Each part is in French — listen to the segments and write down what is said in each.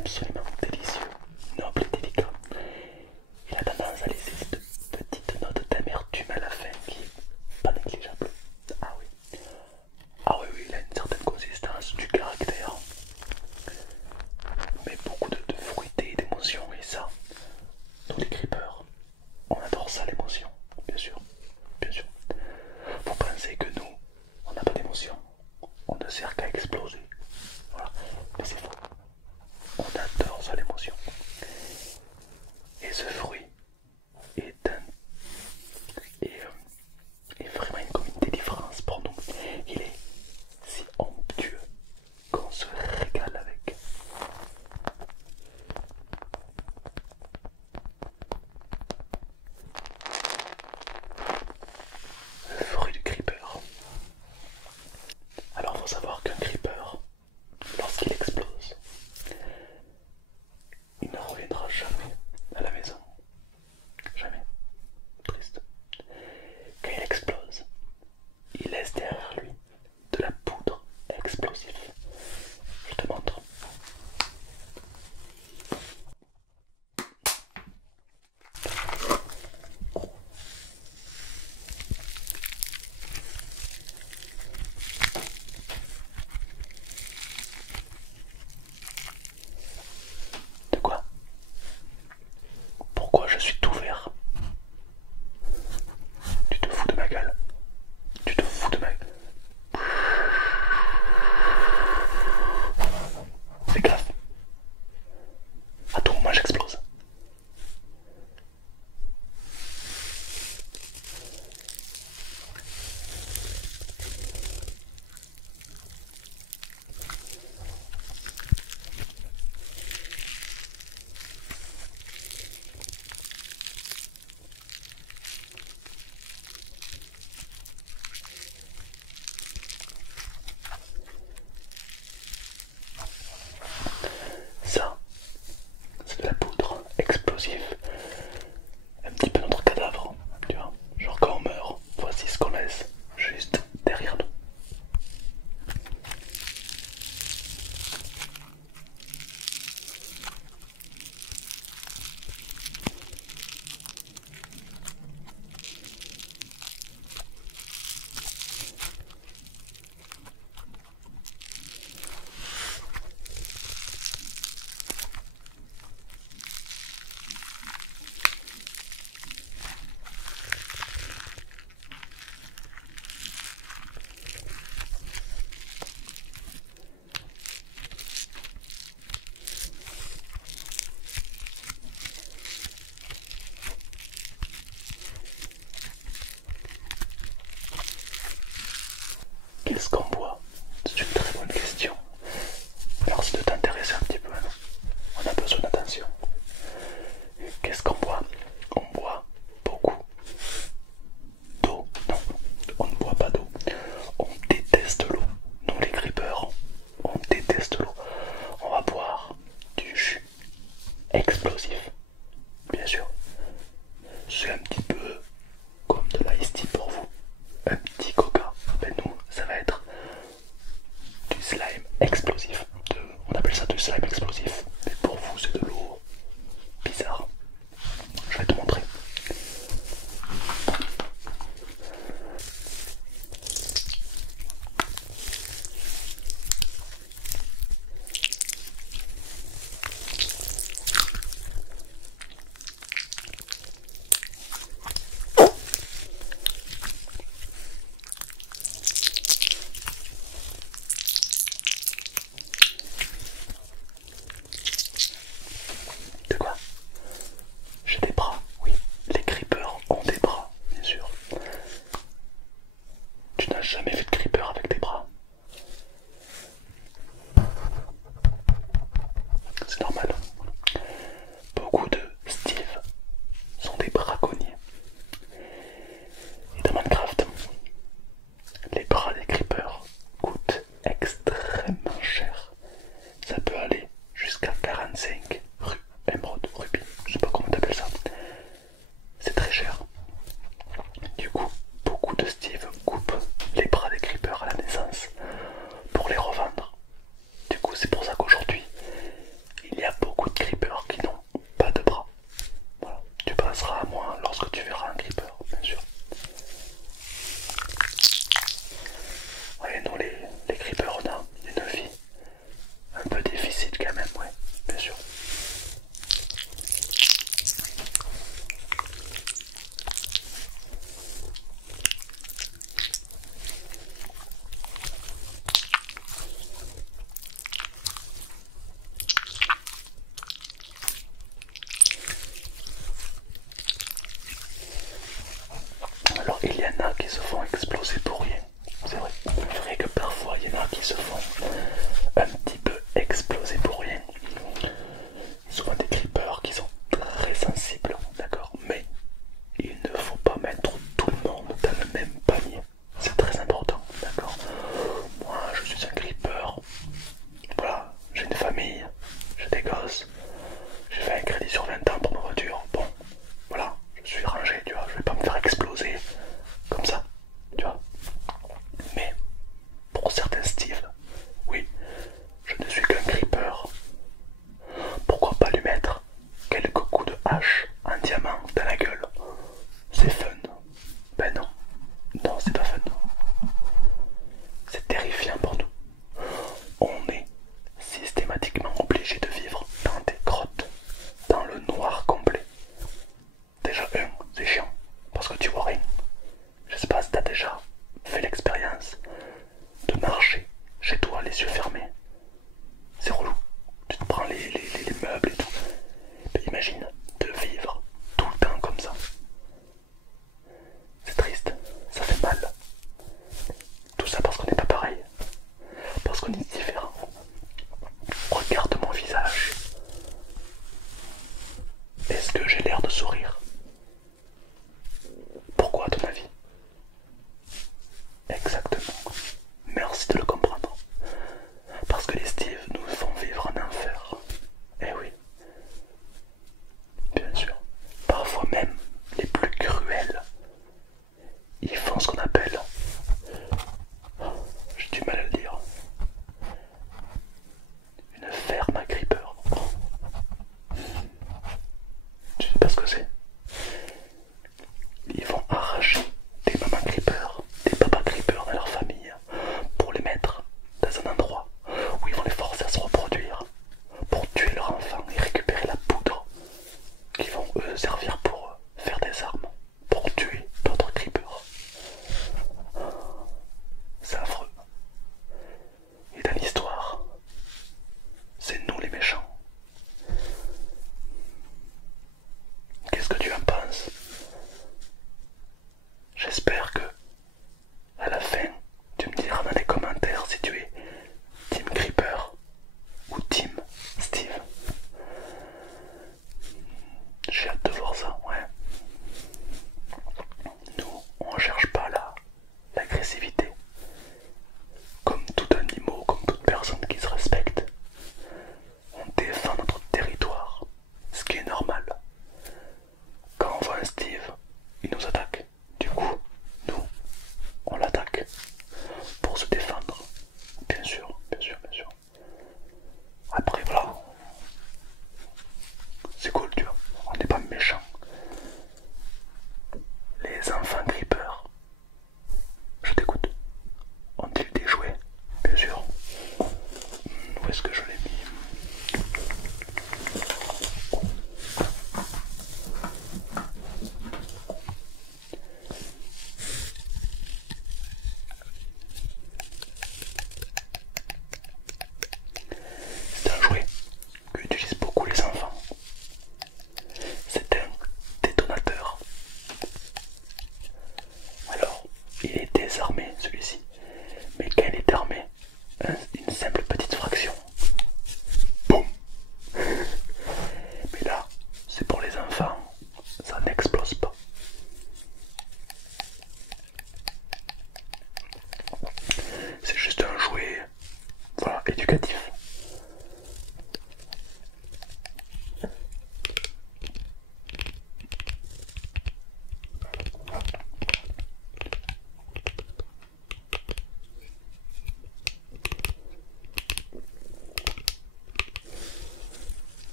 absolument délicieux, noble et délicat. Il a tendance à laisser cette petite note d'amertume à la fin qui est pas négligeable. Ah oui, ah oui, oui, il a une certaine consistance, du caractère, mais beaucoup de fruité et d'émotion, et ça, nous les creepers, on adore ça, l'émotion, bien sûr, bien sûr. Vous pensez que nous, on n'a pas d'émotion, on ne sert qu'à exploser, voilà, mais c'est faux, on adore ça, l'émotion. Et ce fruit est, est vraiment comme une délivrance pour nous, il est si onctueux qu'on se régale avec. Le fruit du creeper. Alors il faut savoir qu'un creeper, lorsqu'il explose, il ne reviendra jamais à la maison. Jamais. Triste. Quand il explose, il laisse derrière lui de la poudre explosive. Je te montre. De quoi? Pourquoi je suis tout vert? Tu te fous de ma gueule? Tu te fous de ma gueule? Fais gaffe. À tout moment j'explose. Ça, c'est de la poudre explosive. Un petit peu notre cadavre, tu vois. Genre quand on meurt, voici ce qu'on laisse juste derrière nous. Qu'est-ce qu'on boit? C'est une très bonne question. Merci de t'intéresser un petit peu. On a besoin d'attention. Qu'est-ce qu'on boit? On boit beaucoup d'eau. Non, on ne boit pas d'eau. On déteste l'eau. Nous les creepers, on déteste l'eau. On va boire du jus explosif. Bien sûr. C'est un petit peu comme de l'ice tea pour vous. Un petit coca. Ben nous, ça va être du slime explosif. On appelle ça du slime explosif. Mais pour vous, c'est de l'eau bizarre. Je vais te montrer. De quoi? J'ai des bras, oui. Les creepers ont des bras, bien sûr. Tu n'as jamais vu de creeper avec des bras? C'est normal. Beaucoup de Steve sont des braconniers. Et dans Minecraft, les bras des creepers coûtent extrêmement cher. Ça peut aller jusqu'à 45 émeraude, rubis, je sais pas comment t'appelles ça. C'est très cher. Du coup, beaucoup de Steve coupent les bras des creepers à la naissance pour les revendre. Du coup, c'est pour ça qu'aujourd'hui, il y a on est différent. Regarde mon visage. Est-ce que j'ai l'air de sourire? Pourquoi à ton avis? Exactement. Merci de le comprendre. Parce que les Steve nous font vivre un enfer. Eh oui. Bien sûr. Parfois même les plus cruels. Ils font ce qu'on appelle... J'ai du mal à le dire.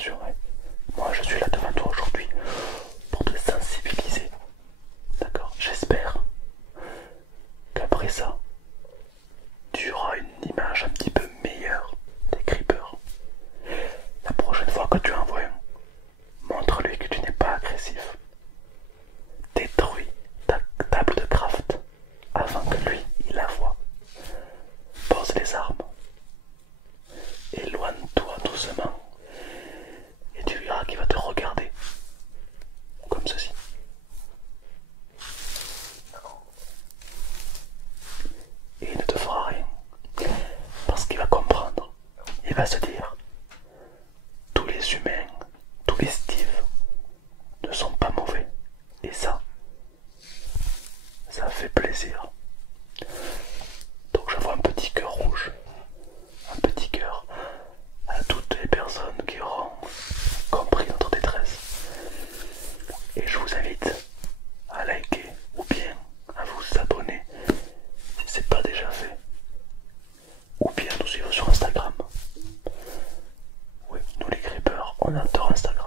sûr, ouais. Moi je suis là devant toi aujourd'hui pour te sensibiliser. D'accord? J'espère qu'après ça, tu auras une image un petit peu meilleure des creepers. La prochaine fois que tu en vois un, montre-lui que tu n'es pas agressif. Détruis ta table de craft avant que lui il la voie. Pose les armes. Éloigne-toi doucement et tu verras qu'il va te regarder comme ceci. Et il ne te fera rien parce qu'il va comprendre. Il va se dire, tous les humains, tous les Steve ne sont pas mauvais. Et ça fait plaisir. Donc je vois un petit cœur rouge, un petit cœur à toutes les personnes qui auront compris notre détresse. Et je vous invite à liker ou bien à vous abonner si ce n'est pas déjà fait. Ou bien nous suivre sur Instagram. Oui, nous les creepers, on adore Instagram.